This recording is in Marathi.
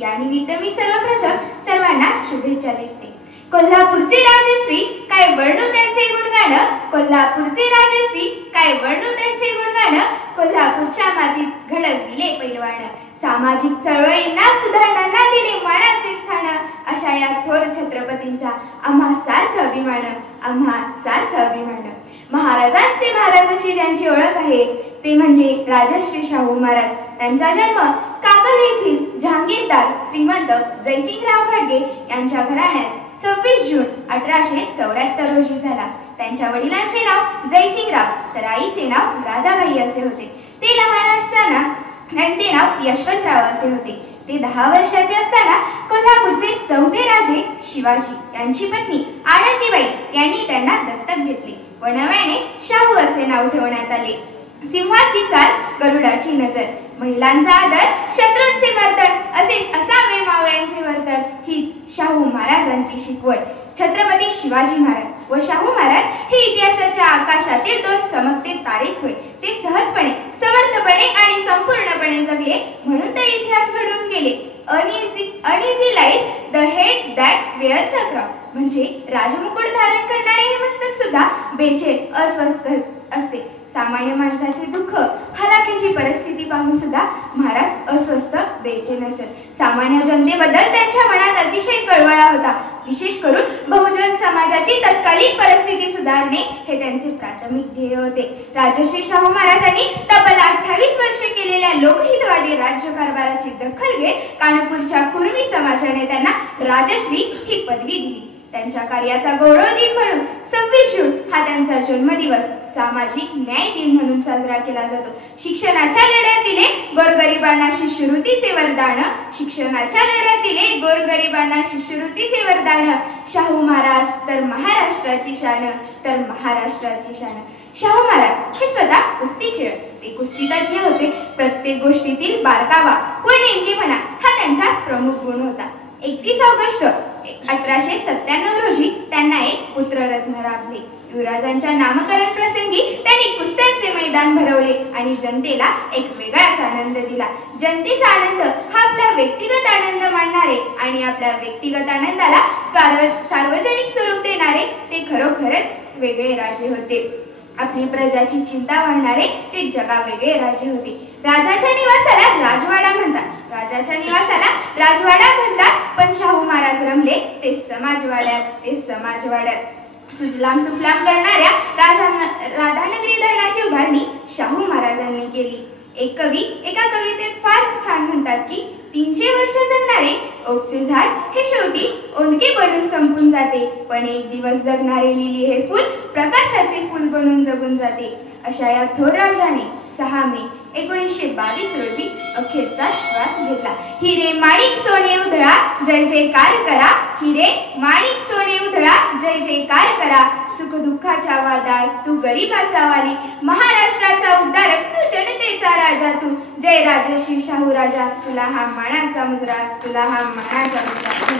या निमित्त मी सर्वप्रथम सर्वांना शुभेच्छा देते। कोल्हापूरचे राजश्री काय वर्णू त्यांचे गुणगान, कोल्हापूरचे राजश्री काय वर्णू त्यांचे गुणगान, कोल्हापूरच्या मातीत घडत दिले पैलवान, सामाजिक चळवळींना सुधारणांना दिले मानाचे स्थान, अशा या थोर छत्रपतींचा आम्हा सार्थ अभिमान, आम्हा सार्थ अभिमान। महाराजांचे महाराज अशी ज्यांची ओळख आहे ते म्हणजे राजश्री शाहू महाराज। त्यांचा जन्म काकल येथील जहांगीरदार श्रीमंत जयसिंगराव घाटगे यांच्या घराण्यात 26 जून 1874 रोजी झाला। त्यांच्या वडिलांचे नाव जयसिंगराव तर आईचे नाव राधाबाई असे होते। ते लहान असताना त्यांचे नाव यशवंतराव असे होते। ते 10 वर्षाचे असताना कोल्हापूरचे चौथे राजे शिवाजी यांची पत्नी आनंदीबाई यांनी त्यांना दत्तक घेतले व नव्याने शाहू असे नाव ठेवण्यात आले। सिंहाची चाल गरुडाची नजर, महिलांचा आदर शत्रूंचे मर्दन असे असावे मावळ्यांचे वर्तन, हीच शाहू महाराजांची शिकवण। छत्रपती शिवाजी महाराज व शाहू महाराज हे इतिहासाच्या आकाशातील 2 चमकते तारेच होय। ते सहजपणे समर्थपणे आणि संपूर्णपणे जगले म्हणून ते इतिहास घडवून गेले। Uneasy lies the head that wears a crown, म्हणजे राजमुकुट धारण करणारे हे मस्तक सुद्धा बेचैन अस्वस्थ असते। सामान्य माणसाचे दुःख हलाखीची परिस्थिती पाहून सुद्धा महाराज अस्वस्थ बेचैन असत। सामान्य जनतेबद्दल त्यांच्या मनात अतिशय कळवळा होता। विशेष करून बहुजन समाजाची तत्कालीन परिस्थिती सुधारणे हे त्यांचे प्राथमिक ध्येय होते। राजश्री शाहू महाराजांनी तब्बल 28 वर्षे केलेल्या लोकहितवादी राज्यकारभाराची दखल घेत कानपूरच्या कुर्मी समाजाने त्यांना राजश्री ही पदवी दिली। त्यांच्या कार्याचा गौरव दिन म्हणून 26 जून हा त्यांचा जन्मदिवस सामाजिक न्याय दिन म्हणून साजरा केला जातो। शिक्षणाच्या लढ्यात दिले गोरगरिबांना शिष्यवृत्तीचे वरदान, शिक्षणाच्या लढ्यात दिले गोरगरिबांना शिष्यवृत्तीचे वरदान, शाहू महाराज तर महाराष्ट्राची शान, तर महाराष्ट्राची शान। शाहू महाराज हे स्वतः कुस्ती खेळ, ते कुस्तीतज्ञ होते। प्रत्येक गोष्टीतील बारकावा व नेमकेपणा हा त्यांचा प्रमुख गुण होता। 31 ऑगस्ट 1897 रोजी त्यांना एक पुत्ररत्न लाभले। युवराजांच्या नामकरण प्रसंगी त्यांनी कुस्त्यांचे मैदान भरवले आणि जनतेला एक वेगळाच आनंद दिला। जनतेचा आनंद हा आपला व्यक्तिगत आनंद मानणारे आणि आपल्या व्यक्तिगत आनंदाला सार्वजनिक स्वरूप देणारे ते खरोखरच वेगळे राजे होते। आपली प्रजाची चिंता वाहणारे ते जगावेगळे राजे होते। राजाच्या निवासाला राजवाडा म्हणतात, राजाच्या निवासाला राजवाडा म्हणतात, पण शाहू महाराज रमले ते समाजवाड्यात, ते समाजवाड्यात। सुजलाम सुफलाम करणाऱ्या राधानगरी धरणाची उभारणी शाहू महाराजांनी केली। एक कवी एका कवितेत फार छान म्हणतात की 300 वर्ष जगणारे ओकचे झाड हे शेवटी ओंडके बनून संपून जाते, पण एक दिवस जगणारे लिली हे फूल प्रकाशाचे फूल बनून जगून जाते। अशा या थोर राजाने 6 मे 1922 रोजी अखेरचा श्वास घेतला। हिरे माणिक सोने उधळा जय जयकार करा, हिरे माणिक सोने उधळा जय जयकार करा, सुख दुःखाच्या वादात तू गरिबाचा वाली, महाराष्ट्राचा उद्धारक तू जनतेचा राजा तू, जय राजश्री शाहू राजा, तुला हा मानाचा मुजरा, तुला हा मानाचा मुजरा।